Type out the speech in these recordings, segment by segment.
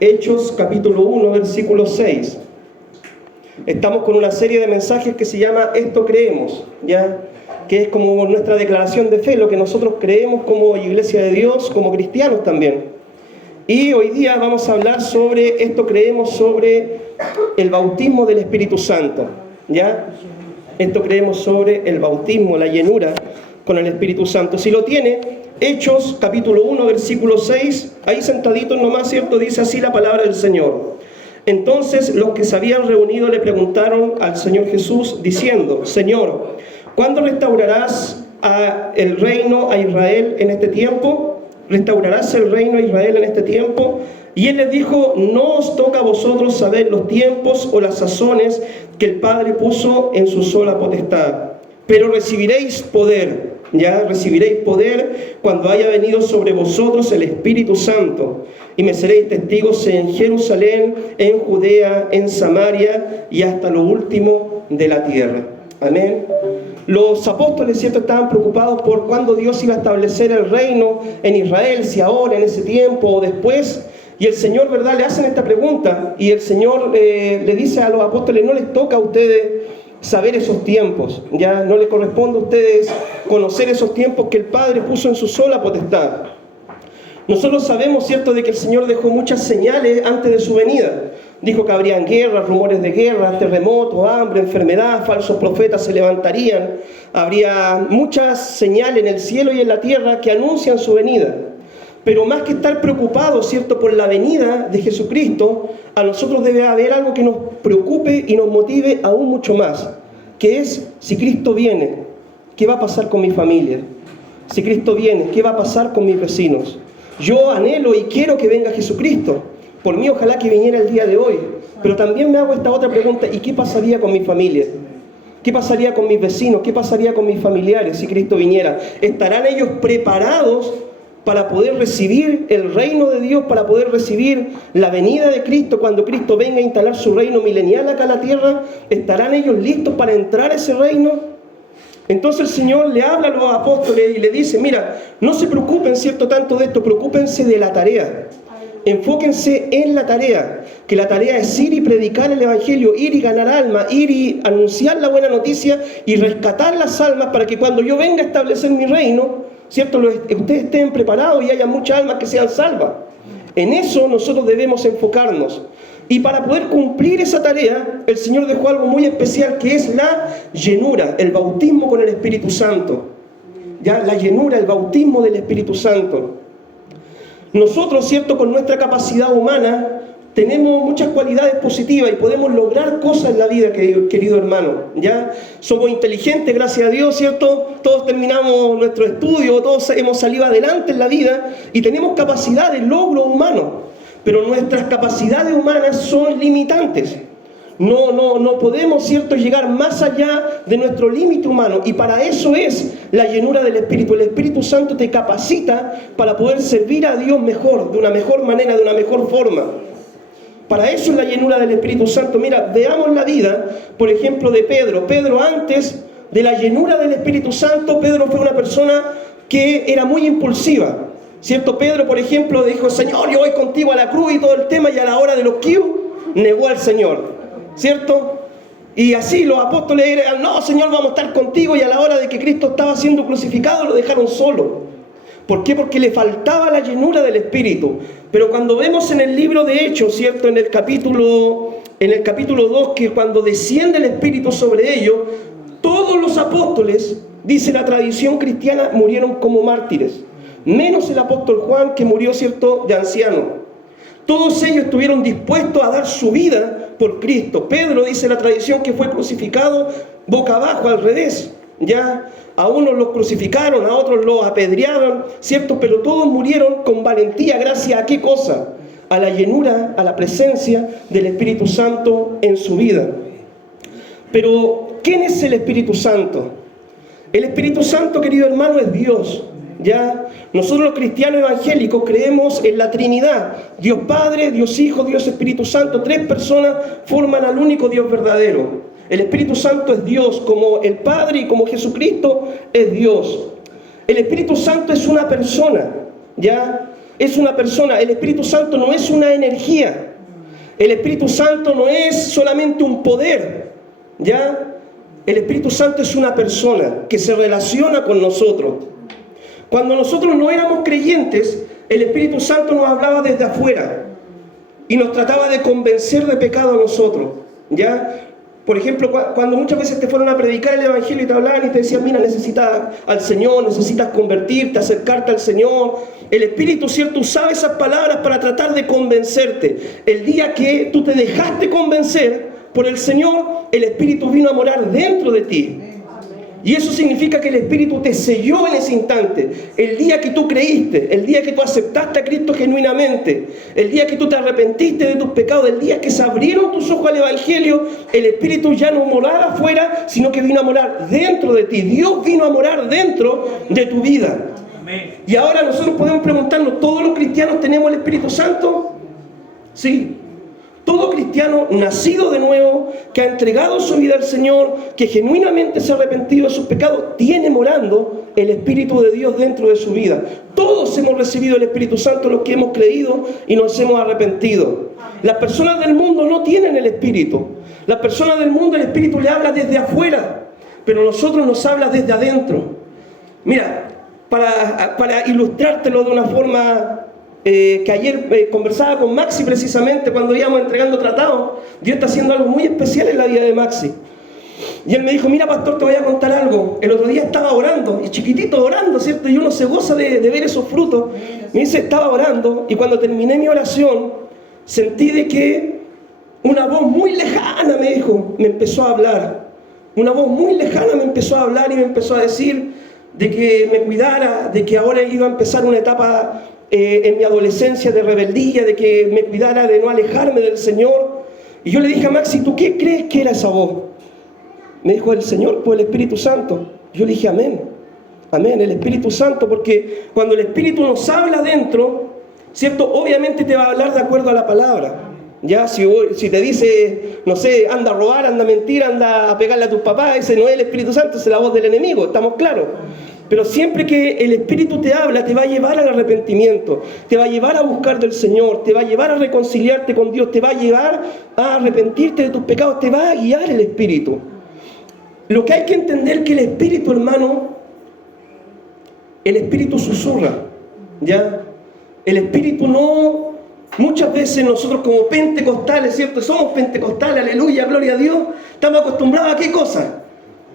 Hechos capítulo 1, versículo 6. Estamos con una serie de mensajes que se llama Esto creemos, ¿ya? Que es como nuestra declaración de fe, lo que nosotros creemos como Iglesia de Dios, como cristianos también. Y hoy día vamos a hablar sobre esto creemos, sobre el bautismo del Espíritu Santo, ¿ya? Esto creemos sobre el bautismo, la llenura con el Espíritu Santo. Si lo tiene, Hechos capítulo 1, versículo 6, ahí sentaditos nomás, ¿cierto? Dice así la palabra del Señor. Entonces los que se habían reunido le preguntaron al Señor Jesús, diciendo: Señor, ¿cuándo restaurarás el reino a Israel en este tiempo? ¿Restaurarás el reino a Israel en este tiempo? Y él les dijo: no os toca a vosotros saber los tiempos o las sazones que el Padre puso en su sola potestad, pero recibiréis poder, ya recibiréis poder cuando haya venido sobre vosotros el Espíritu Santo, y me seréis testigos en Jerusalén, en Judea, en Samaria y hasta lo último de la tierra. Amén. Los apóstoles, ¿cierto?, estaban preocupados por cuándo Dios iba a establecer el reino en Israel, si ahora, en ese tiempo o después. Y el Señor, ¿verdad?, le hacen esta pregunta, y el Señor le dice a los apóstoles: no les toca a ustedes saber esos tiempos, ya no les corresponde a ustedes conocer esos tiempos que el Padre puso en su sola potestad. Nosotros sabemos, ¿cierto?, de que el Señor dejó muchas señales antes de su venida. Dijo que habrían guerras, rumores de guerra, terremotos, hambre, enfermedad, falsos profetas se levantarían. Habría muchas señales en el cielo y en la tierra que anuncian su venida. Pero más que estar preocupados, ¿cierto?, por la venida de Jesucristo, a nosotros debe haber algo que nos preocupe y nos motive aún mucho más, que es: si Cristo viene, ¿qué va a pasar con mi familia? Si Cristo viene, ¿qué va a pasar con mis vecinos? Yo anhelo y quiero que venga Jesucristo. Por mí, ojalá que viniera el día de hoy. Pero también me hago esta otra pregunta: ¿y qué pasaría con mi familia? ¿Qué pasaría con mis vecinos? ¿Qué pasaría con mis familiares si Cristo viniera? ¿Estarán ellos preparados para poder recibir el reino de Dios, para poder recibir la venida de Cristo cuando Cristo venga a instalar su reino milenial acá en la tierra? ¿Estarán ellos listos para entrar a ese reino? Entonces el Señor le habla a los apóstoles y le dice: mira, no se preocupen, ¿cierto?, tanto de esto, preocúpense de la tarea. Enfóquense en la tarea, que la tarea es ir y predicar el Evangelio, ir y ganar almas, ir y anunciar la buena noticia y rescatar las almas para que cuando yo venga a establecer mi reino, ¿cierto?, ustedes estén preparados y haya muchas almas que sean salvas. En eso nosotros debemos enfocarnos. Y para poder cumplir esa tarea, el Señor dejó algo muy especial, que es la llenura, el bautismo con el Espíritu Santo. Ya, la llenura, el bautismo del Espíritu Santo. Nosotros, ¿cierto?, con nuestra capacidad humana, tenemos muchas cualidades positivas y podemos lograr cosas en la vida, querido hermano, ¿ya? Somos inteligentes, gracias a Dios, ¿cierto? Todos terminamos nuestro estudio, todos hemos salido adelante en la vida y tenemos capacidades, logros humanos. Pero nuestras capacidades humanas son limitantes. No podemos, ¿cierto?, llegar más allá de nuestro límite humano. Y para eso es la llenura del Espíritu. El Espíritu Santo te capacita para poder servir a Dios mejor, de una mejor manera, de una mejor forma. Para eso es la llenura del Espíritu Santo. Mira, veamos la vida, por ejemplo, de Pedro. Pedro, antes de la llenura del Espíritu Santo, Pedro fue una persona que era muy impulsiva, ¿cierto? Pedro, por ejemplo, dijo: Señor, yo voy contigo a la cruz y todo el tema, y a la hora de los kius, negó al Señor, ¿cierto? Y así los apóstoles eran: no, Señor, vamos a estar contigo, y a la hora de que Cristo estaba siendo crucificado, lo dejaron solo. ¿Por qué? Porque le faltaba la llenura del Espíritu. Pero cuando vemos en el libro de Hechos, ¿cierto?, en el capítulo 2, que cuando desciende el Espíritu sobre ellos, todos los apóstoles, dice la tradición cristiana, murieron como mártires, menos el apóstol Juan, que murió, ¿cierto?, de anciano. Todos ellos estuvieron dispuestos a dar su vida por Cristo. Pedro, dice la tradición, que fue crucificado boca abajo, al revés. Ya, a unos los crucificaron, a otros los apedrearon, ¿cierto? Pero todos murieron con valentía. ¿Gracias a qué cosa? A la llenura, a la presencia del Espíritu Santo en su vida. Pero, ¿quién es el Espíritu Santo? El Espíritu Santo, querido hermano, es Dios. ¿Ya? Nosotros los cristianos evangélicos creemos en la Trinidad: Dios Padre, Dios Hijo, Dios Espíritu Santo. 3 personas forman al único Dios verdadero. El Espíritu Santo es Dios, como el Padre y como Jesucristo es Dios. El Espíritu Santo es una persona, ¿ya? es una persona. El Espíritu Santo no es una energía. El Espíritu Santo no es solamente un poder, ¿ya? El Espíritu Santo es una persona que se relaciona con nosotros. Cuando nosotros no éramos creyentes, el Espíritu Santo nos hablaba desde afuera y nos trataba de convencer de pecado a nosotros, ¿ya? Por ejemplo, cuando muchas veces te fueron a predicar el Evangelio y te hablaban y te decían, mira, necesitas al Señor, necesitas convertirte, acercarte al Señor. El Espíritu, ¿cierto?, usaba esas palabras para tratar de convencerte. El día que tú te dejaste convencer por el Señor, el Espíritu vino a morar dentro de ti. Y eso significa que el Espíritu te selló en ese instante. El día que tú creíste, el día que tú aceptaste a Cristo genuinamente, el día que tú te arrepentiste de tus pecados, el día que se abrieron tus ojos al Evangelio, el Espíritu ya no moraba afuera, sino que vino a morar dentro de ti. Dios vino a morar dentro de tu vida. Y ahora nosotros podemos preguntarnos, ¿todos los cristianos tenemos el Espíritu Santo? Sí. Todo cristiano nacido de nuevo, que ha entregado su vida al Señor, que genuinamente se ha arrepentido de sus pecados, tiene morando el Espíritu de Dios dentro de su vida. Todos hemos recibido el Espíritu Santo, los que hemos creído y nos hemos arrepentido. Las personas del mundo no tienen el Espíritu. Las personas del mundo el Espíritu le habla desde afuera, pero nosotros nos habla desde adentro. Mira, para ilustrártelo de una forma... que ayer conversaba con Maxi precisamente cuando íbamos entregando tratados. Dios está haciendo algo muy especial en la vida de Maxi. Y él me dijo, mira pastor, te voy a contar algo. El otro día estaba orando, y chiquitito orando, ¿cierto? Y uno se goza de ver esos frutos. Me dice, estaba orando, y cuando terminé mi oración, sentí de que una voz muy lejana, me dijo, me empezó a hablar. Una voz muy lejana me empezó a hablar y me empezó a decir de que me cuidara, de que ahora iba a empezar una etapa en mi adolescencia de rebeldía, de que me cuidara de no alejarme del Señor. Y yo le dije a Maxi, ¿tú qué crees que era esa voz? Me dijo, el Señor, pues el Espíritu Santo. Yo le dije, amén, amén, el Espíritu Santo, porque cuando el Espíritu nos habla dentro, ¿cierto? Obviamente te va a hablar de acuerdo a la palabra. Ya, si te dice, no sé, anda a robar, anda a mentir, anda a pegarle a tus papás, ese no es el Espíritu Santo, esa es la voz del enemigo, estamos claros. Pero siempre que el Espíritu te habla, te va a llevar al arrepentimiento, te va a llevar a buscar del Señor, te va a llevar a reconciliarte con Dios, te va a llevar a arrepentirte de tus pecados, te va a guiar el Espíritu. Lo que hay que entender es que el Espíritu, hermano, el Espíritu susurra, ¿ya? El Espíritu no... Muchas veces nosotros como pentecostales, ¿cierto? Somos pentecostales, aleluya, gloria a Dios, estamos acostumbrados a ¿qué cosa?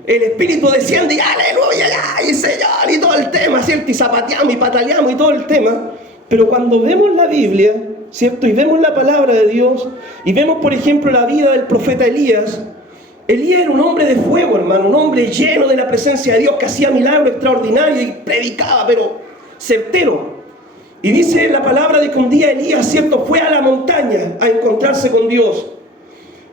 El Espíritu desciende y aleluya, y Señor, y todo el tema, ¿cierto? Y zapateamos y pataleamos y todo el tema. Pero cuando vemos la Biblia, ¿cierto? Y vemos la palabra de Dios, y vemos, por ejemplo, la vida del profeta Elías. Elías era un hombre de fuego, hermano, un hombre lleno de la presencia de Dios, que hacía milagros extraordinarios y predicaba, pero certero. Y dice la palabra de que un día Elías, ¿cierto?, fue a la montaña a encontrarse con Dios.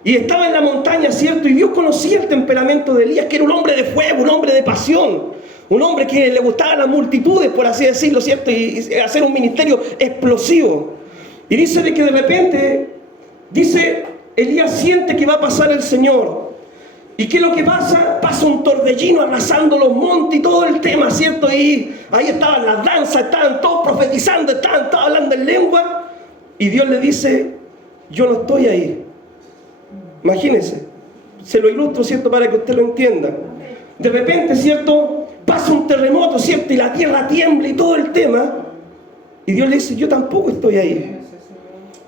Y estaba en la montaña, ¿cierto? Y Dios conocía el temperamento de Elías, que era un hombre de fuego, un hombre de pasión, un hombre que le gustaban las multitudes, por así decirlo, ¿cierto? Y hacer un ministerio explosivo. Y dice de que de repente, dice, Elías siente que va a pasar el Señor. ¿Y qué es lo que pasa? Pasa un torbellino arrasando los montes y todo el tema, ¿cierto? Y ahí estaban las danzas, estaban todos profetizando, estaban todos hablando en lengua. Y Dios le dice, yo no estoy ahí. Imagínense, se lo ilustro, ¿cierto?, para que usted lo entienda. De repente, ¿cierto?, pasa un terremoto, ¿cierto?, y la tierra tiembla y todo el tema. Y Dios le dice, yo tampoco estoy ahí.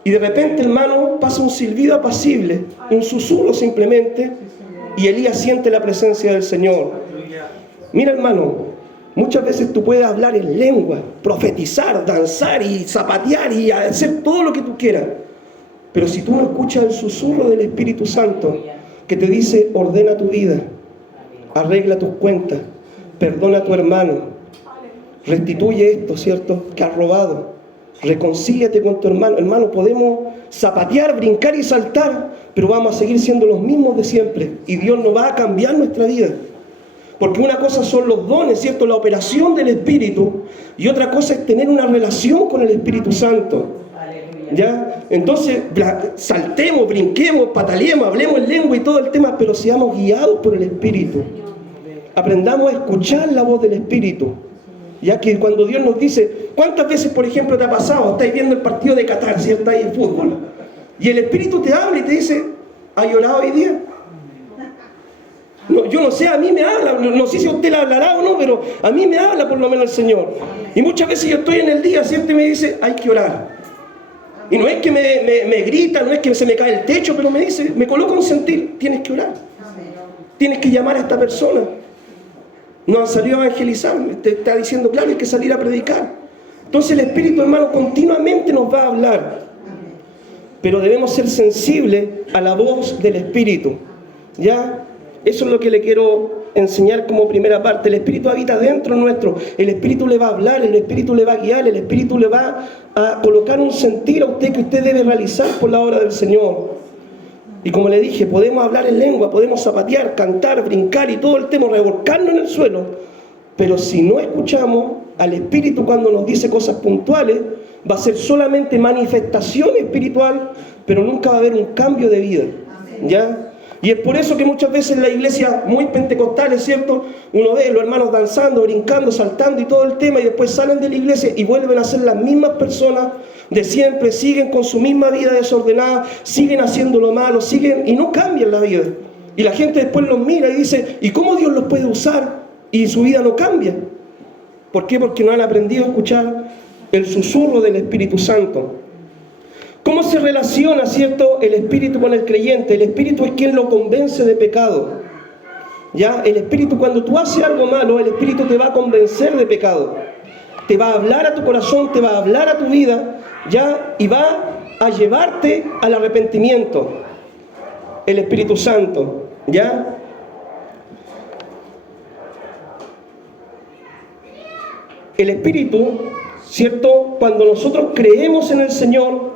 Y de repente, hermano, pasa un silbido apacible, un susurro simplemente, y Elías siente la presencia del Señor. Mira, hermano, muchas veces tú puedes hablar en lengua, profetizar, danzar y zapatear y hacer todo lo que tú quieras. Pero si tú no escuchas el susurro del Espíritu Santo que te dice, ordena tu vida, arregla tus cuentas, perdona a tu hermano, restituye esto, ¿cierto?, que has robado, reconcíliate con tu hermano. Hermano, podemos zapatear, brincar y saltar, pero vamos a seguir siendo los mismos de siempre. Y Dios no va a cambiar nuestra vida. Porque una cosa son los dones, ¿cierto?, la operación del Espíritu, y otra cosa es tener una relación con el Espíritu Santo. ¿Ya? Entonces, saltemos, brinquemos, pataleemos, hablemos en lengua y todo el tema, pero seamos guiados por el Espíritu. Aprendamos a escuchar la voz del Espíritu. Ya que cuando Dios nos dice, ¿cuántas veces, por ejemplo, te ha pasado? Estáis viendo el partido de Qatar, ¿cierto? Ahí el fútbol. Y el Espíritu te habla y te dice, ¿has llorado hoy día? No, yo no sé, a mí me habla, no sé si a usted le hablará o no, pero a mí me habla por lo menos el Señor. Y muchas veces yo estoy en el día, ¿cierto? Y me dice, hay que orar. Y no es que me grita, no es que se me cae el techo, pero me dice, me coloca un sentir, tienes que orar. Tienes que llamar a esta persona. No han salido a evangelizar, te está diciendo, claro, hay que salir a predicar. Entonces el Espíritu, hermano, continuamente nos va a hablar. Pero debemos ser sensibles a la voz del Espíritu. ¿Ya? Eso es lo que le quiero enseñar como primera parte. El Espíritu habita dentro nuestro. El Espíritu le va a hablar, el Espíritu le va a guiar, el Espíritu le va a colocar un sentir a usted que usted debe realizar por la obra del Señor. Y como le dije, podemos hablar en lengua, podemos zapatear, cantar, brincar y todo el tema, revolcarnos en el suelo. Pero si no escuchamos al Espíritu cuando nos dice cosas puntuales, va a ser solamente manifestación espiritual, pero nunca va a haber un cambio de vida. ¿Ya? Y es por eso que muchas veces en la iglesia muy pentecostal, es cierto, uno ve a los hermanos danzando, brincando, saltando y todo el tema, y después salen de la iglesia y vuelven a ser las mismas personas de siempre, siguen con su misma vida desordenada, siguen haciendo lo malo, siguen y no cambian la vida. Y la gente después los mira y dice, ¿y cómo Dios los puede usar y su vida no cambia? ¿Por qué? Porque no han aprendido a escuchar el susurro del Espíritu Santo. ¿Cómo se relaciona, cierto, el Espíritu con el creyente? El Espíritu es quien lo convence de pecado. ¿Ya? El Espíritu, cuando tú haces algo malo, el Espíritu te va a convencer de pecado. Te va a hablar a tu corazón, te va a hablar a tu vida, ¿ya? Y va a llevarte al arrepentimiento. El Espíritu Santo, ¿ya? El Espíritu, ¿cierto? Cuando nosotros creemos en el Señor,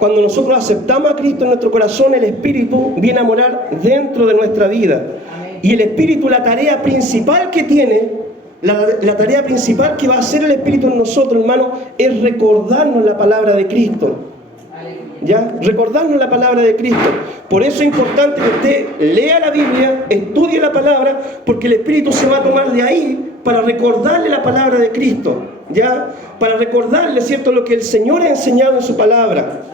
cuando nosotros aceptamos a Cristo en nuestro corazón, el Espíritu viene a morar dentro de nuestra vida. Y el Espíritu, la tarea principal que tiene, la tarea principal que va a hacer el Espíritu en nosotros, hermano, es recordarnos la palabra de Cristo. ¿Ya? Recordarnos la palabra de Cristo. Por eso es importante que usted lea la Biblia, estudie la palabra, porque el Espíritu se va a tomar de ahí para recordarle la palabra de Cristo, ¿ya? Para recordarle, ¿cierto?, lo que el Señor ha enseñado en su palabra.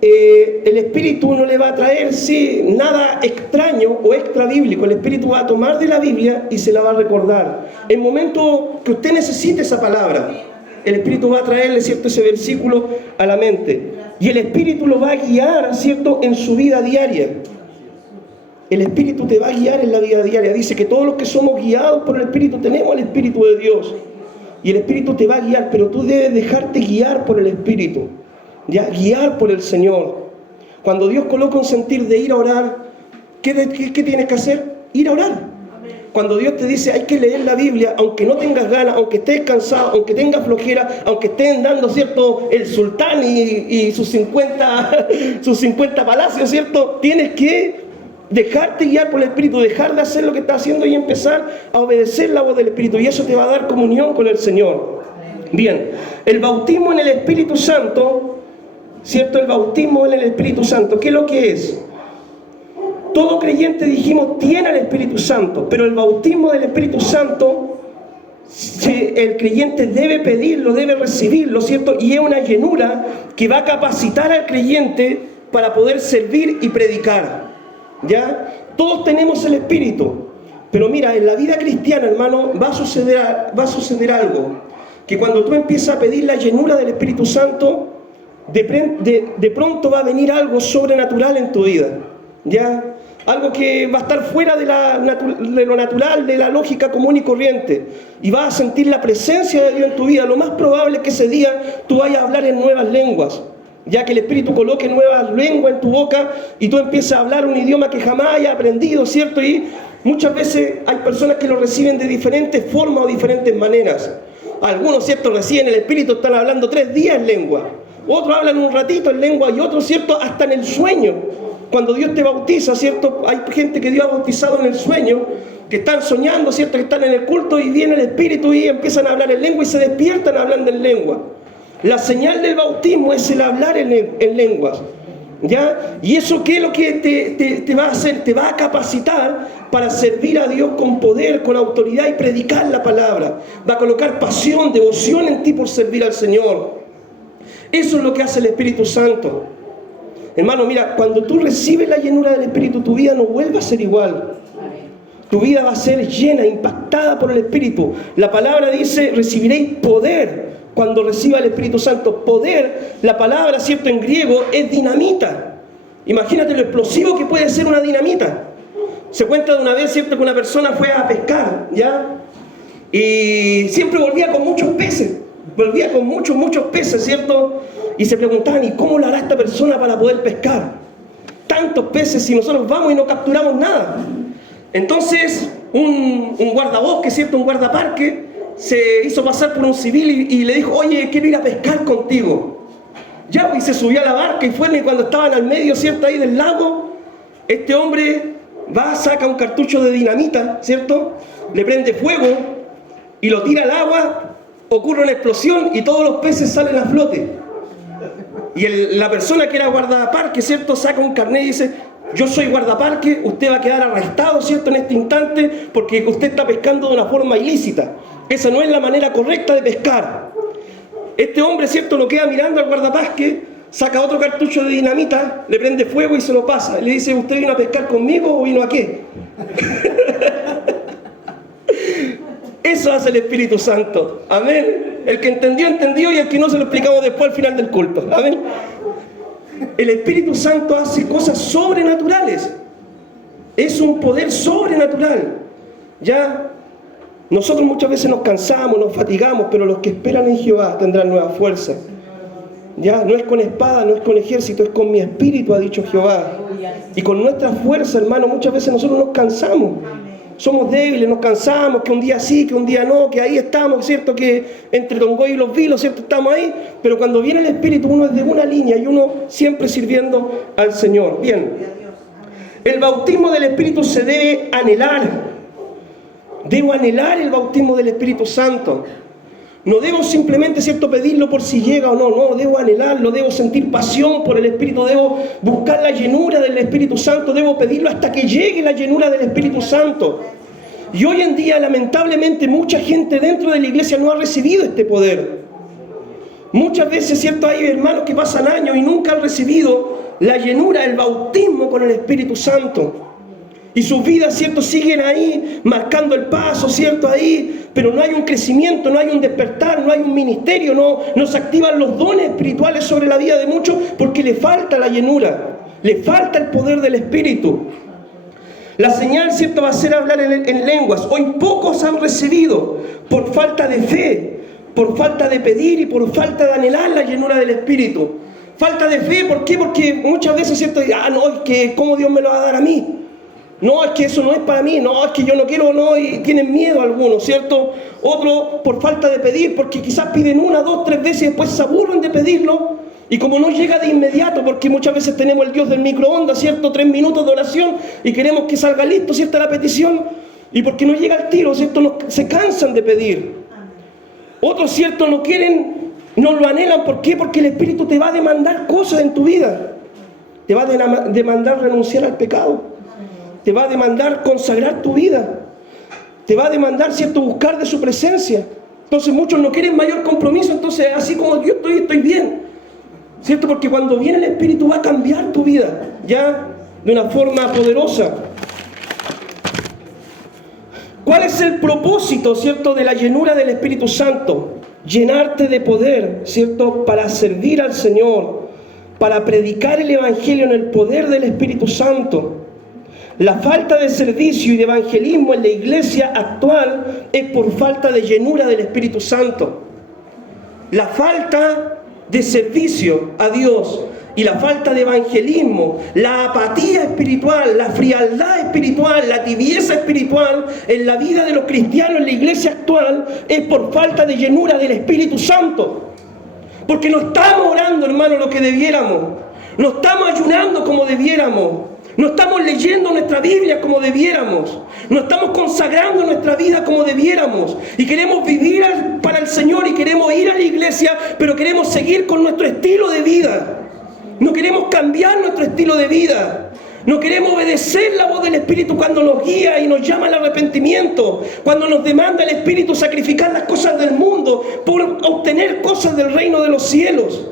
El Espíritu no le va a traer, sí, nada extraño o extra bíblico. El Espíritu va a tomar de la Biblia y se la va a recordar. En el momento que usted necesite esa palabra, el Espíritu va a traerle, ¿cierto?, ese versículo a la mente. Y el Espíritu lo va a guiar, ¿cierto?, en su vida diaria. El Espíritu te va a guiar en la vida diaria. Dice que todos los que somos guiados por el Espíritu tenemos el Espíritu de Dios. Y el Espíritu te va a guiar, pero tú debes dejarte guiar por el Espíritu. Ya, guiar por el Señor. Cuando Dios coloca un sentir de ir a orar, ¿qué tienes que hacer? Ir a orar. Cuando Dios te dice hay que leer la Biblia, aunque no tengas ganas, aunque estés cansado, aunque tengas flojera, aunque estén dando, ¿cierto?, el sultán y sus 50 palacios, ¿cierto? Tienes que dejarte guiar por el Espíritu, dejar de hacer lo que estás haciendo y empezar a obedecer la voz del Espíritu. Y eso te va a dar comunión con el Señor. Bien, el bautismo en el Espíritu Santo, ¿cierto? El bautismo en el Espíritu Santo, ¿qué es lo que es? Todo creyente, dijimos, tiene el Espíritu Santo, pero el bautismo del Espíritu Santo, el creyente debe pedirlo, debe recibirlo, ¿cierto? Y es una llenura que va a capacitar al creyente para poder servir y predicar, ¿ya? Todos tenemos el Espíritu, pero mira, en la vida cristiana, hermano, va a suceder algo, que cuando tú empiezas a pedir la llenura del Espíritu Santo, de pronto va a venir algo sobrenatural en tu vida, ¿ya? Algo que va a estar fuera de lo natural, de la lógica común y corriente. Y vas a sentir la presencia de Dios en tu vida. Lo más probable es que ese día tú vayas a hablar en nuevas lenguas, ya que el Espíritu coloque nuevas lenguas en tu boca y tú empiezas a hablar un idioma que jamás hayas aprendido, ¿cierto? Y muchas veces hay personas que lo reciben de diferentes formas o diferentes maneras. Algunos, ¿cierto?, reciben el Espíritu, están hablando 3 días en lengua. Otros hablan un ratito en lengua y otros, ¿cierto?, hasta en el sueño. Cuando Dios te bautiza, ¿cierto? Hay gente que Dios ha bautizado en el sueño, que están soñando, ¿cierto?, que están en el culto y viene el Espíritu y empiezan a hablar en lengua y se despiertan hablando en lengua. La señal del bautismo es el hablar en lenguas. ¿Ya? ¿Y eso qué es lo que te va a hacer? Te va a capacitar para servir a Dios con poder, con autoridad y predicar la palabra. Va a colocar pasión, devoción en ti por servir al Señor. Eso es lo que hace el Espíritu Santo. Hermano, mira, cuando tú recibes la llenura del Espíritu, tu vida no vuelve a ser igual. Tu vida va a ser llena, impactada por el Espíritu. La palabra dice, recibiréis poder cuando reciba el Espíritu Santo. Poder, la palabra, ¿cierto?, en griego es dinamita. Imagínate lo explosivo que puede ser una dinamita. Se cuenta de una vez, ¿cierto?, que una persona fue a pescar, ¿ya? Y siempre volvía con muchos peces. Volvía con muchos peces, ¿cierto? Y se preguntaban, ¿y cómo lo hará esta persona para poder pescar? Tantos peces si nosotros vamos y no capturamos nada. Entonces, un guardabosque, ¿cierto?, un guardaparque, se hizo pasar por un civil y le dijo, oye, quiero ir a pescar contigo. Ya, y se subió a la barca y fue, y cuando estaban al medio, ¿cierto?, ahí del lago, este hombre va, saca un cartucho de dinamita, ¿cierto?, le prende fuego y lo tira al agua, ocurre una explosión y todos los peces salen a flote. Y la persona que era guardaparque, ¿cierto?, saca un carnet y dice, yo soy guardaparque, usted va a quedar arrestado, ¿cierto?, en este instante porque usted está pescando de una forma ilícita. Esa no es la manera correcta de pescar. Este hombre, ¿cierto?, lo queda mirando al guardaparque, saca otro cartucho de dinamita, le prende fuego y se lo pasa. Le dice, ¿usted vino a pescar conmigo o vino a qué? Eso hace el Espíritu Santo. Amén. El que entendió, entendió, y el que no se lo explicamos después al final del culto. Amén. El Espíritu Santo hace cosas sobrenaturales. Es un poder sobrenatural. Ya, nosotros muchas veces nos cansamos, nos fatigamos, pero los que esperan en Jehová tendrán nueva fuerza. Ya, no es con espada, no es con ejército, es con mi espíritu, ha dicho Jehová. Y con nuestra fuerza, hermano, muchas veces nosotros nos cansamos. Somos débiles, nos cansamos, que un día sí, que un día no, que ahí estamos, ¿cierto? Que entre Tongoy y los Vilos, ¿cierto? Estamos ahí, pero cuando viene el Espíritu uno es de una línea y uno siempre sirviendo al Señor. Bien, el bautismo del Espíritu se debe anhelar. Debo anhelar el bautismo del Espíritu Santo. No debo simplemente, ¿cierto?, pedirlo por si llega o no. No, debo anhelarlo, debo sentir pasión por el Espíritu, debo buscar la llenura del Espíritu Santo, debo pedirlo hasta que llegue la llenura del Espíritu Santo. Y hoy en día, lamentablemente, mucha gente dentro de la iglesia no ha recibido este poder. Muchas veces, ¿cierto?, hay hermanos que pasan años y nunca han recibido la llenura, el bautismo con el Espíritu Santo. Y sus vidas, ¿cierto?, siguen ahí, marcando el paso, ¿cierto?, ahí, pero no hay un crecimiento, no hay un despertar, no hay un ministerio, no se activan los dones espirituales sobre la vida de muchos porque le falta la llenura, le falta el poder del Espíritu. La señal, ¿cierto?, va a ser hablar en lenguas. Hoy pocos han recibido por falta de fe, por falta de pedir y por falta de anhelar la llenura del Espíritu. Falta de fe, ¿por qué? Porque muchas veces, ¿cierto?, no, es que ¿cómo Dios me lo va a dar a mí? No, es que eso no es para mí, no, es que yo no quiero, no, y tienen miedo algunos, ¿cierto? Otros por falta de pedir, porque quizás piden 1, 2, 3 veces y después se aburren de pedirlo, y como no llega de inmediato, porque muchas veces tenemos el Dios del microondas, ¿cierto?, 3 minutos de oración, y queremos que salga listo, ¿cierto?, la petición, y porque no llega al tiro, ¿cierto?, se cansan de pedir. Otros, ¿cierto?, no quieren, no lo anhelan, ¿por qué? Porque el Espíritu te va a demandar cosas en tu vida, te va a demandar renunciar al pecado. Te va a demandar consagrar tu vida. Te va a demandar, ¿cierto?, buscar de su presencia. Entonces muchos no quieren mayor compromiso. Entonces así como yo estoy bien, ¿cierto? Porque cuando viene el Espíritu va a cambiar tu vida, ya, de una forma poderosa. ¿Cuál es el propósito, ¿cierto?, de la llenura del Espíritu Santo? Llenarte de poder, ¿cierto?, para servir al Señor, para predicar el Evangelio en el poder del Espíritu Santo. La falta de servicio y de evangelismo en la iglesia actual es por falta de llenura del Espíritu Santo. La falta de servicio a Dios y la falta de evangelismo, la apatía espiritual, la frialdad espiritual, la tibieza espiritual en la vida de los cristianos en la iglesia actual es por falta de llenura del Espíritu Santo. Porque no estamos orando, hermano, lo que debiéramos. No estamos ayunando como debiéramos. No estamos leyendo nuestra Biblia como debiéramos. No estamos consagrando nuestra vida como debiéramos. Y queremos vivir para el Señor y queremos ir a la iglesia, pero queremos seguir con nuestro estilo de vida. No queremos cambiar nuestro estilo de vida. No queremos obedecer la voz del Espíritu cuando nos guía y nos llama al arrepentimiento, cuando nos demanda el Espíritu sacrificar las cosas del mundo por obtener cosas del reino de los cielos.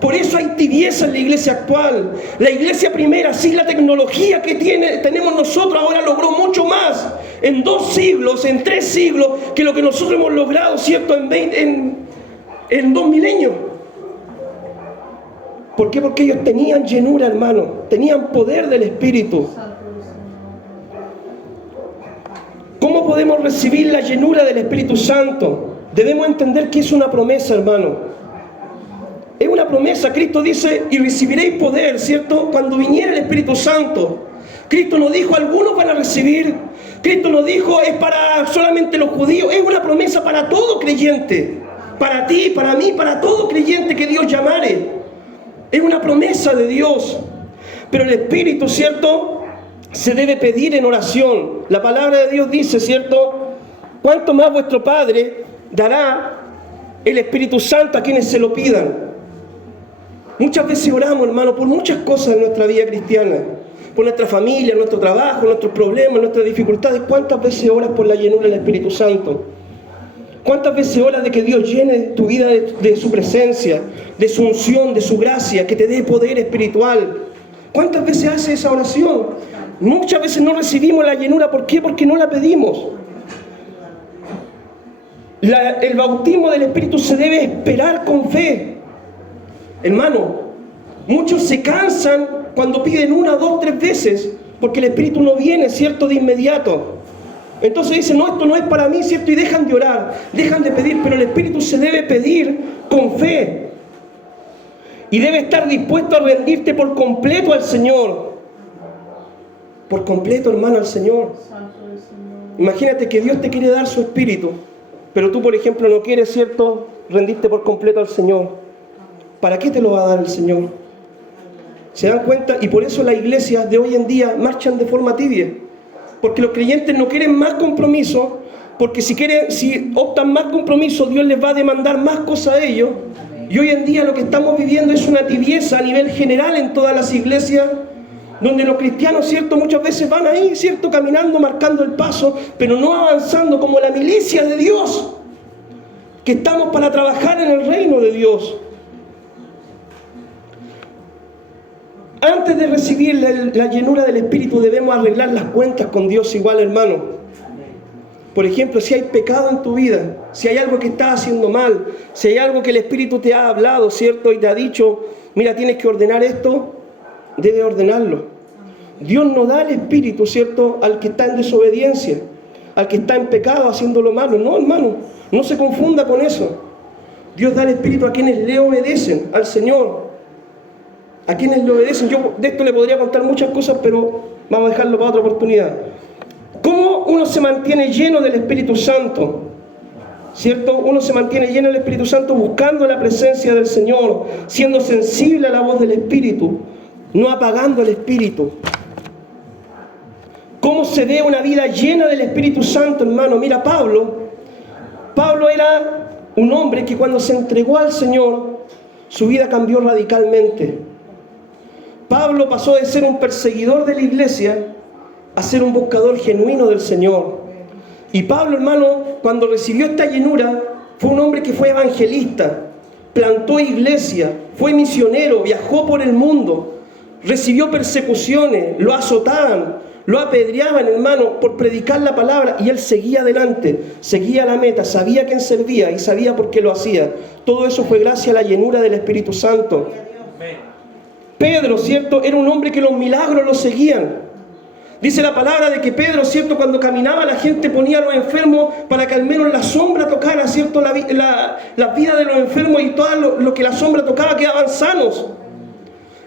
Por eso hay tibieza en la iglesia actual. La iglesia primera, sin la tecnología que tenemos nosotros, ahora logró mucho más en 2 siglos, en 3 siglos, que lo que nosotros hemos logrado, ¿cierto?, en 2 milenios. ¿Por qué? Porque ellos tenían llenura, hermano, tenían poder del Espíritu. ¿Cómo podemos recibir la llenura del Espíritu Santo? Debemos entender que es una promesa, hermano. Es una promesa. Cristo dice, y recibiréis poder, ¿cierto?, cuando viniera el Espíritu Santo. Cristo no dijo, algunos van a recibir. Cristo no dijo, es para solamente los judíos. Es una promesa para todo creyente. Para ti, para mí, para todo creyente que Dios llamare. Es una promesa de Dios. Pero el Espíritu, ¿cierto?, se debe pedir en oración. La palabra de Dios dice, ¿cierto?, cuánto más vuestro Padre dará el Espíritu Santo a quienes se lo pidan. Muchas veces oramos, hermano, por muchas cosas en nuestra vida cristiana. Por nuestra familia, nuestro trabajo, nuestros problemas, nuestras dificultades. ¿Cuántas veces oras por la llenura del Espíritu Santo? ¿Cuántas veces oras de que Dios llene tu vida de su presencia, de su unción, de su gracia, que te dé poder espiritual? ¿Cuántas veces haces esa oración? Muchas veces no recibimos la llenura. ¿Por qué? Porque no la pedimos. El bautismo del Espíritu se debe esperar con fe. Hermano, muchos se cansan cuando piden 1, 2, 3 veces, porque el Espíritu no viene, ¿cierto?, de inmediato. Entonces dicen, no, esto no es para mí, ¿cierto? Y dejan de orar, dejan de pedir, pero el Espíritu se debe pedir con fe. Y debe estar dispuesto a rendirte por completo al Señor. Por completo, hermano, al Señor. Imagínate que Dios te quiere dar su Espíritu, pero tú, por ejemplo, no quieres, ¿cierto?, rendirte por completo al Señor. ¿Para qué te lo va a dar el Señor? ¿Se dan cuenta? Y por eso las iglesias de hoy en día marchan de forma tibia. Porque los creyentes no quieren más compromiso, porque si optan más compromiso, Dios les va a demandar más cosas a ellos. Y hoy en día lo que estamos viviendo es una tibieza a nivel general en todas las iglesias, donde los cristianos, ¿cierto?, muchas veces van ahí, ¿cierto?, caminando, marcando el paso, pero no avanzando como la milicia de Dios, que estamos para trabajar en el reino de Dios. Antes de recibir la llenura del Espíritu debemos arreglar las cuentas con Dios igual, hermano. Por ejemplo, si hay pecado en tu vida, si hay algo que estás haciendo mal, si hay algo que el Espíritu te ha hablado, ¿cierto?, y te ha dicho, mira, tienes que ordenar esto, debe ordenarlo. Dios no da el Espíritu, ¿cierto?, al que está en desobediencia, al que está en pecado haciendo lo malo. No, hermano, no se confunda con eso. Dios da el Espíritu a quienes le obedecen, al Señor. A quienes le obedecen. Yo de esto le podría contar muchas cosas, pero vamos a dejarlo para otra oportunidad. ¿Cómo uno se mantiene lleno del Espíritu Santo? ¿Cierto? Uno se mantiene lleno del Espíritu Santo buscando la presencia del Señor, siendo sensible a la voz del Espíritu, no apagando el Espíritu. ¿Cómo se ve una vida llena del Espíritu Santo, hermano? Mira, Pablo era un hombre que cuando se entregó al Señor, su vida cambió radicalmente. Pablo pasó de ser un perseguidor de la iglesia a ser un buscador genuino del Señor. Y Pablo, hermano, cuando recibió esta llenura, fue un hombre que fue evangelista, plantó iglesia, fue misionero, viajó por el mundo, recibió persecuciones, lo azotaban, lo apedreaban, hermano, por predicar la palabra, y él seguía adelante, seguía la meta, sabía a quién servía y sabía por qué lo hacía. Todo eso fue gracias a la llenura del Espíritu Santo. Pedro, ¿cierto?, era un hombre que los milagros lo seguían. Dice la palabra de que Pedro, ¿cierto?, cuando caminaba la gente ponía a los enfermos para que al menos la sombra tocara, ¿cierto?, la vida de los enfermos, y todo lo que la sombra tocaba quedaban sanos.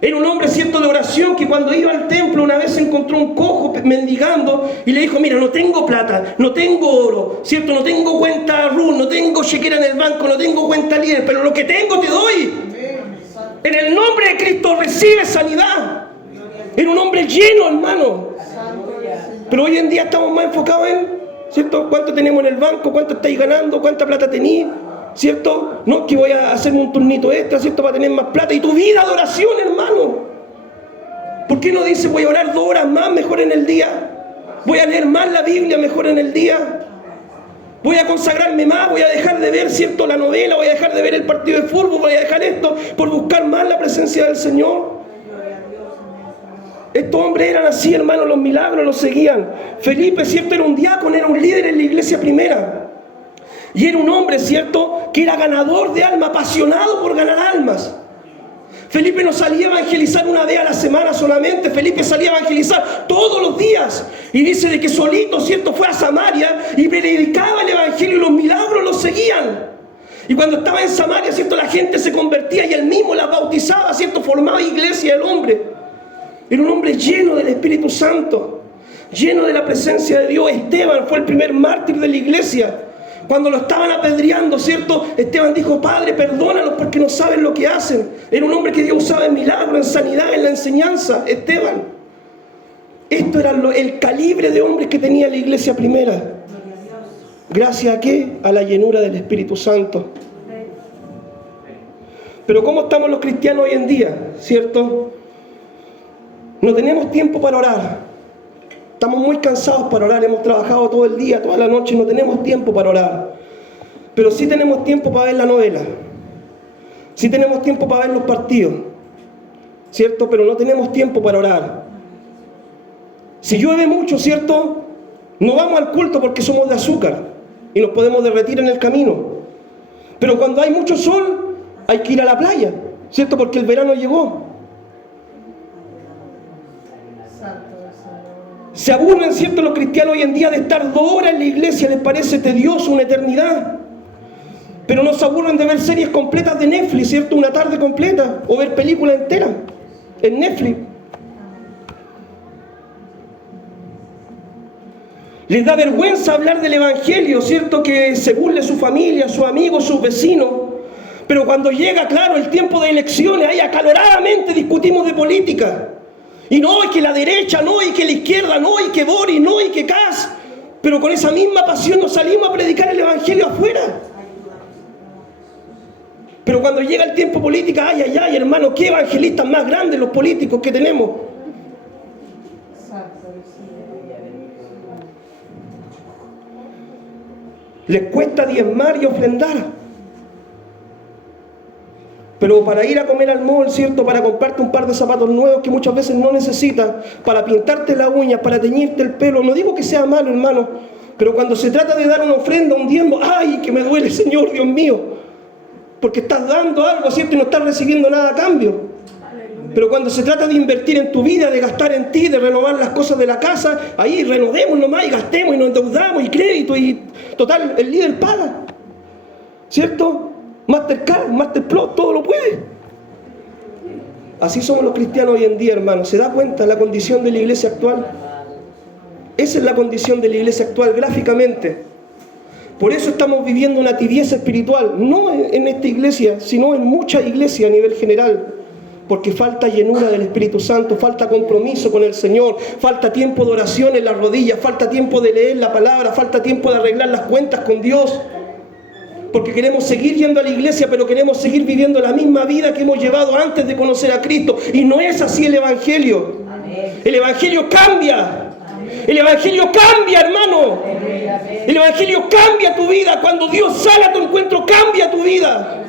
Era un hombre, ¿cierto?, de oración, que cuando iba al templo una vez encontró un cojo mendigando y le dijo, mira, no tengo plata, no tengo oro, ¿cierto?, no tengo cuenta RUN, no tengo chequera en el banco, no tengo cuenta líder, pero lo que tengo te doy. En el nombre de Cristo recibe sanidad. Era un hombre lleno, hermano. Pero hoy en día estamos más enfocados en, ¿cierto?, cuánto tenemos en el banco, cuánto estáis ganando, cuánta plata tenéis. ¿cierto? No, que voy a hacerme un turnito extra, ¿cierto? Para tener más plata. Y tu vida de oración, hermano. ¿Por qué no dice voy a orar 2 horas más mejor en el día? Voy a leer más la Biblia mejor en el día. Voy a consagrarme más, voy a dejar de ver, ¿cierto?, la novela, voy a dejar de ver el partido de fútbol, voy a dejar esto por buscar más la presencia del Señor. Estos hombres eran así, hermanos, los milagros los seguían. Felipe, ¿cierto?, era un diácono, era un líder en la iglesia primera. Y era un hombre, ¿cierto?, que era ganador de almas, apasionado por ganar almas. Felipe no salía a evangelizar una vez a la semana solamente, Felipe salía a evangelizar todos los días. Y dice de que solito, ¿cierto?, fue a Samaria y predicaba el evangelio y los milagros los seguían. Y cuando estaba en Samaria, ¿cierto?, la gente se convertía y él mismo las bautizaba, ¿cierto?, formaba iglesia el hombre. Era un hombre lleno del Espíritu Santo, lleno de la presencia de Dios. Esteban fue el primer mártir de la iglesia. Cuando lo estaban apedreando, ¿cierto?, Esteban dijo: Padre, perdónalos porque no saben lo que hacen. Era un hombre que Dios usaba en milagros, en sanidad, en la enseñanza. Esteban. Esto era el calibre de hombres que tenía la iglesia primera. ¿Gracias a qué? A la llenura del Espíritu Santo. Pero ¿cómo estamos los cristianos hoy en día? ¿Cierto? No tenemos tiempo para orar. Estamos muy cansados para orar, hemos trabajado todo el día, toda la noche, no tenemos tiempo para orar. Pero sí tenemos tiempo para ver la novela. Sí tenemos tiempo para ver los partidos. ¿Cierto? Pero no tenemos tiempo para orar. Si llueve mucho, ¿cierto?, no vamos al culto porque somos de azúcar y nos podemos derretir en el camino. Pero cuando hay mucho sol, hay que ir a la playa, ¿cierto?, porque el verano llegó. Se aburren, ¿cierto?, los cristianos hoy en día de estar 2 horas en la iglesia, les parece tedioso, una eternidad. Pero no se aburren de ver series completas de Netflix, ¿cierto?, una tarde completa, o ver películas enteras en Netflix. Les da vergüenza hablar del evangelio, ¿cierto?, que se burle su familia, sus amigos, sus vecinos. Pero cuando llega, claro, el tiempo de elecciones, ahí acaloradamente discutimos de política. Y no, y que la derecha, no, y que la izquierda, no, y que Boris, no, y que Kass. Pero con esa misma pasión nos salimos a predicar el evangelio afuera. Pero cuando llega el tiempo político, ay, ay, ay, hermano, qué evangelistas más grandes los políticos que tenemos. Les cuesta diezmar y ofrendar. Pero para ir a comer al mall, ¿cierto?, para comprarte un par de zapatos nuevos que muchas veces no necesitas, para pintarte las uñas, para teñirte el pelo, no digo que sea malo, hermano, pero cuando se trata de dar una ofrenda, un diezmo, ¡ay, que me duele, Señor, Dios mío! Porque estás dando algo, ¿cierto?, y no estás recibiendo nada a cambio. Pero cuando se trata de invertir en tu vida, de gastar en ti, de renovar las cosas de la casa, ahí renovemos nomás y gastemos y nos endeudamos y crédito y total, el líder paga, ¿cierto? Mastercard, Masterplus, todo lo puede. Así somos los cristianos hoy en día, hermanos. ¿Se da cuenta la condición de la iglesia actual? Esa es la condición de la iglesia actual, gráficamente. Por eso estamos viviendo una tibieza espiritual, no en esta iglesia, sino en muchas iglesias a nivel general. Porque falta llenura del Espíritu Santo, falta compromiso con el Señor, falta tiempo de oración en las rodillas, falta tiempo de leer la palabra, falta tiempo de arreglar las cuentas con Dios. Porque queremos seguir yendo a la iglesia, pero queremos seguir viviendo la misma vida que hemos llevado antes de conocer a Cristo. Y no es así el Evangelio. El Evangelio cambia. El Evangelio cambia, hermano. El Evangelio cambia tu vida. Cuando Dios sale a tu encuentro, cambia tu vida.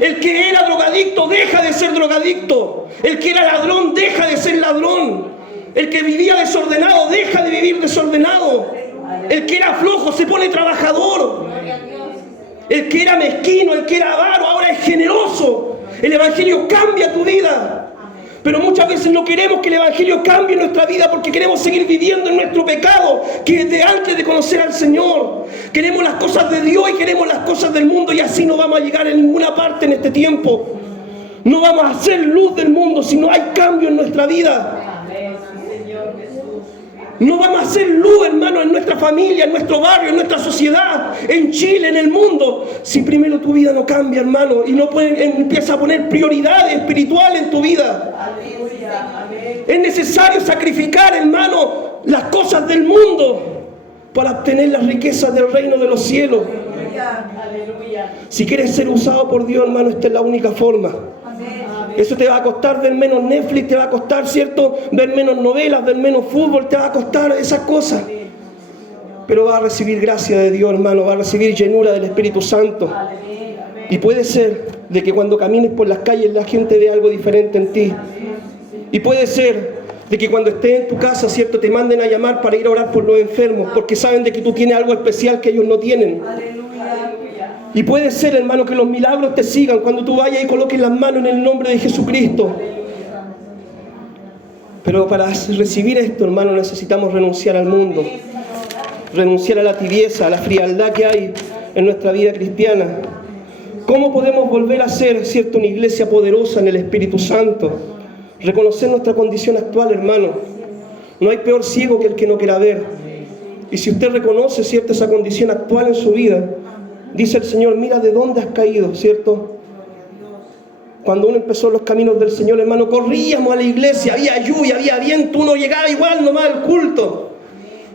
El que era drogadicto deja de ser drogadicto. El que era ladrón deja de ser ladrón. El que vivía desordenado deja de vivir desordenado. El que era flojo se pone trabajador. El que era mezquino, el que era avaro, ahora es generoso. El Evangelio cambia tu vida. Pero muchas veces no queremos que el Evangelio cambie nuestra vida porque queremos seguir viviendo en nuestro pecado que desde antes de conocer al Señor. Queremos las cosas de Dios y queremos las cosas del mundo, y así no vamos a llegar a ninguna parte en este tiempo. No vamos a ser luz del mundo si no hay cambio en nuestra vida. No vamos a ser luz, hermano, en nuestra familia, en nuestro barrio, en nuestra sociedad, en Chile, en el mundo, si primero tu vida no cambia, hermano, y no empieza a poner prioridades espirituales en tu vida. Es necesario sacrificar, hermano, las cosas del mundo para obtener las riquezas del reino de los cielos. Si quieres ser usado por Dios, hermano, esta es la única forma. Eso te va a costar ver menos Netflix, te va a costar, ¿cierto?, ver menos novelas, ver menos fútbol, te va a costar esas cosas. Pero vas a recibir gracia de Dios, hermano, vas a recibir llenura del Espíritu Santo. Y puede ser de que cuando camines por las calles la gente vea algo diferente en ti. Y puede ser de que cuando estés en tu casa, ¿cierto?, te manden a llamar para ir a orar por los enfermos, porque saben de que tú tienes algo especial que ellos no tienen. Y puede ser, hermano, que los milagros te sigan cuando tú vayas y coloques las manos en el nombre de Jesucristo. Pero para recibir esto, hermano, necesitamos renunciar al mundo, renunciar a la tibieza, a la frialdad que hay en nuestra vida cristiana. ¿Cómo podemos volver a ser, ¿cierto?, una iglesia poderosa en el Espíritu Santo? Reconocer nuestra condición actual, hermano. No hay peor ciego que el que no quiera ver. Y si usted reconoce, ¿cierto?, esa condición actual en su vida, dice el Señor, mira de dónde has caído, ¿cierto? Cuando uno empezó los caminos del Señor, hermano, corríamos a la iglesia, había lluvia, había viento, uno llegaba igual nomás al culto.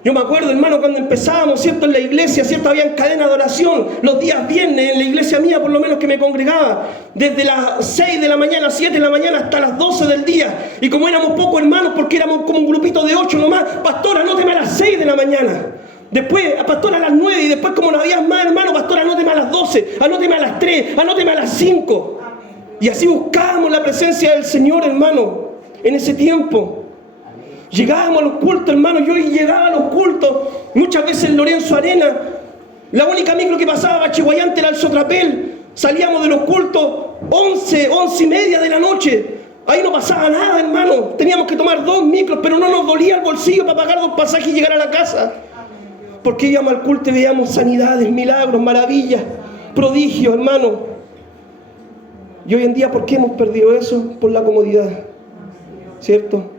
Yo me acuerdo, hermano, cuando empezábamos, ¿cierto?, en la iglesia, ¿cierto?, había cadena de oración, los días viernes, en la iglesia mía, por lo menos que me congregaba, desde las 6 de la mañana, 7 de la mañana, hasta las 12 del día. Y como éramos pocos hermanos, porque éramos como un grupito de 8 nomás, pastor, anóteme a las 6 de la mañana. Después, pastor, a las 9, y después, como no había más hermanos, pastor, anóteme a las 12, anóteme a las 3, anóteme a las 5. Y así buscábamos la presencia del Señor, hermano, en ese tiempo. Llegábamos a los cultos, hermano, yo llegaba a los cultos, muchas veces en Lorenzo Arena, la única micro que pasaba a Chihuayante era el Sotrapel, salíamos de los cultos 11 y media de la noche, ahí no pasaba nada, hermano, teníamos que tomar 2 micros, pero no nos dolía el bolsillo para pagar 2 pasajes y llegar a la casa, porque íbamos al culto y veíamos sanidades, milagros, maravillas, prodigios, hermano. Y hoy en día, ¿por qué hemos perdido eso? Por la comodidad, ¿cierto?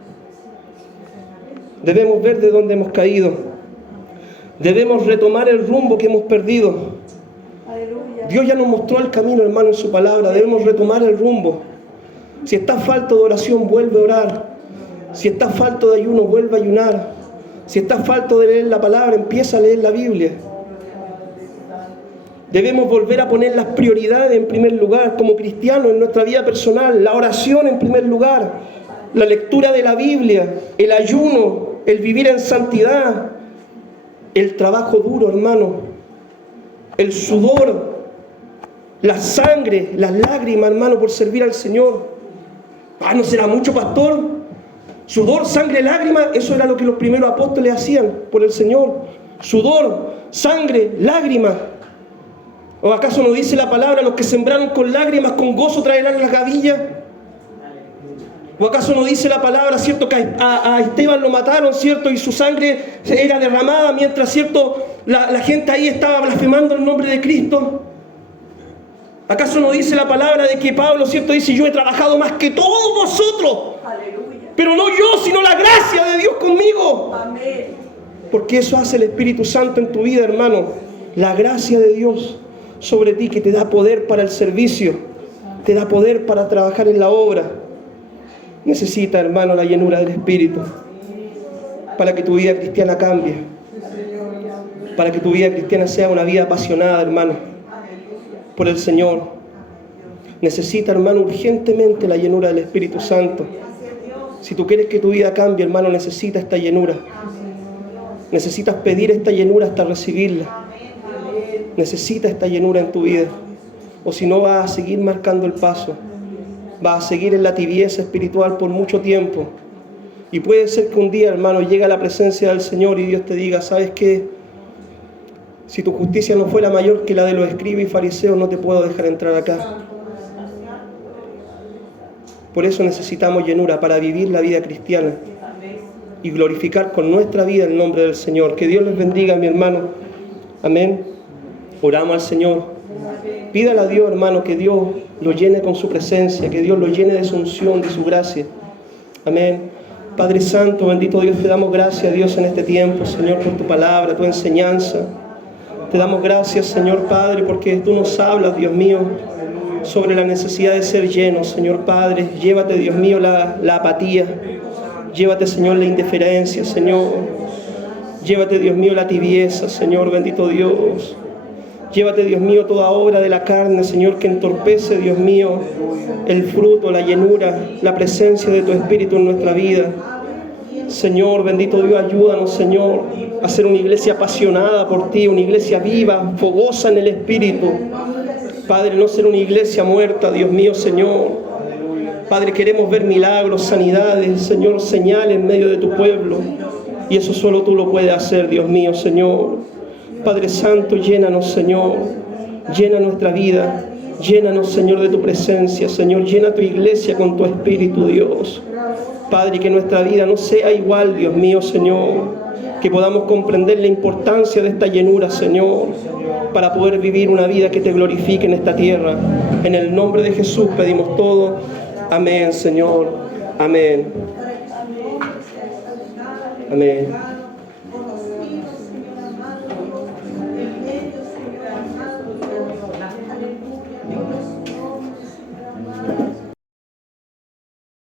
Debemos ver de dónde hemos caído. Debemos retomar el rumbo que hemos perdido. Dios ya nos mostró el camino, hermano, en su palabra. Debemos retomar el rumbo. Si estás falto de oración, vuelve a orar. Si estás falto de ayuno, vuelve a ayunar. Si estás falto de leer la palabra, empieza a leer la Biblia. Debemos volver a poner las prioridades en primer lugar como cristianos en nuestra vida personal. La oración en primer lugar. La lectura de la Biblia. El ayuno. El vivir en santidad. El trabajo duro, hermano. El sudor. La sangre. Las lágrimas, hermano, por servir al Señor. ¿No será mucho, pastor? Sudor, sangre, lágrimas. Eso era lo que los primeros apóstoles hacían por el Señor. Sudor, sangre, lágrimas. ¿O acaso no dice la palabra, los que sembraron con lágrimas, con gozo traerán las gavillas? ¿O acaso no dice la palabra, cierto, que a Esteban lo mataron, cierto, y su sangre era derramada mientras, cierto, la gente ahí estaba blasfemando el nombre de Cristo? ¿Acaso no dice la palabra de que Pablo, cierto, dice, yo he trabajado más que todos vosotros? Aleluya. Pero no yo, sino la gracia de Dios conmigo. Amén. Porque eso hace el Espíritu Santo en tu vida, hermano. La gracia de Dios sobre ti, que te da poder para el servicio, te da poder para trabajar en la obra. Necesita, hermano, la llenura del Espíritu para que tu vida cristiana cambie, para que tu vida cristiana sea una vida apasionada, hermano, por el Señor. Necesita, hermano, urgentemente la llenura del Espíritu Santo. Si tú quieres que tu vida cambie, hermano, necesita esta llenura. Necesitas pedir esta llenura hasta recibirla. Necesita esta llenura en tu vida, o si no vas a seguir marcando el paso, vas a seguir en la tibieza espiritual por mucho tiempo. Y puede ser que un día, hermano, llegue a la presencia del Señor y Dios te diga, ¿sabes qué? Si tu justicia no fuera mayor que la de los escribas y fariseos, no te puedo dejar entrar acá. Por eso necesitamos llenura para vivir la vida cristiana y glorificar con nuestra vida el nombre del Señor. Que Dios les bendiga, mi hermano. Amén. Oramos al Señor. Pídale a Dios, hermano, que Dios lo llene con su presencia, que Dios lo llene de su unción, de su gracia. Amén. Padre Santo, bendito Dios, te damos gracias, Dios, en este tiempo, Señor, por tu palabra, tu enseñanza. Te damos gracias, Señor Padre, porque tú nos hablas, Dios mío, sobre la necesidad de ser llenos, Señor Padre. Llévate, Dios mío, la apatía. Llévate, Señor, la indiferencia, Señor. Llévate, Dios mío, la tibieza, Señor, bendito Dios. Llévate, Dios mío, toda obra de la carne, Señor, que entorpece, Dios mío, el fruto, la llenura, la presencia de tu Espíritu en nuestra vida. Señor, bendito Dios, ayúdanos, Señor, a ser una iglesia apasionada por ti, una iglesia viva, fogosa en el Espíritu. Padre, no ser una iglesia muerta, Dios mío, Señor. Padre, queremos ver milagros, sanidades, Señor, señales en medio de tu pueblo. Y eso solo tú lo puedes hacer, Dios mío, Señor. Padre Santo, llénanos, Señor. Llena nuestra vida. Llénanos, Señor, de tu presencia. Señor, llena tu iglesia con tu Espíritu, Dios. Padre, que nuestra vida no sea igual, Dios mío, Señor. Que podamos comprender la importancia de esta llenura, Señor, para poder vivir una vida que te glorifique en esta tierra. En el nombre de Jesús pedimos todo. Amén, Señor. Amén. Amén.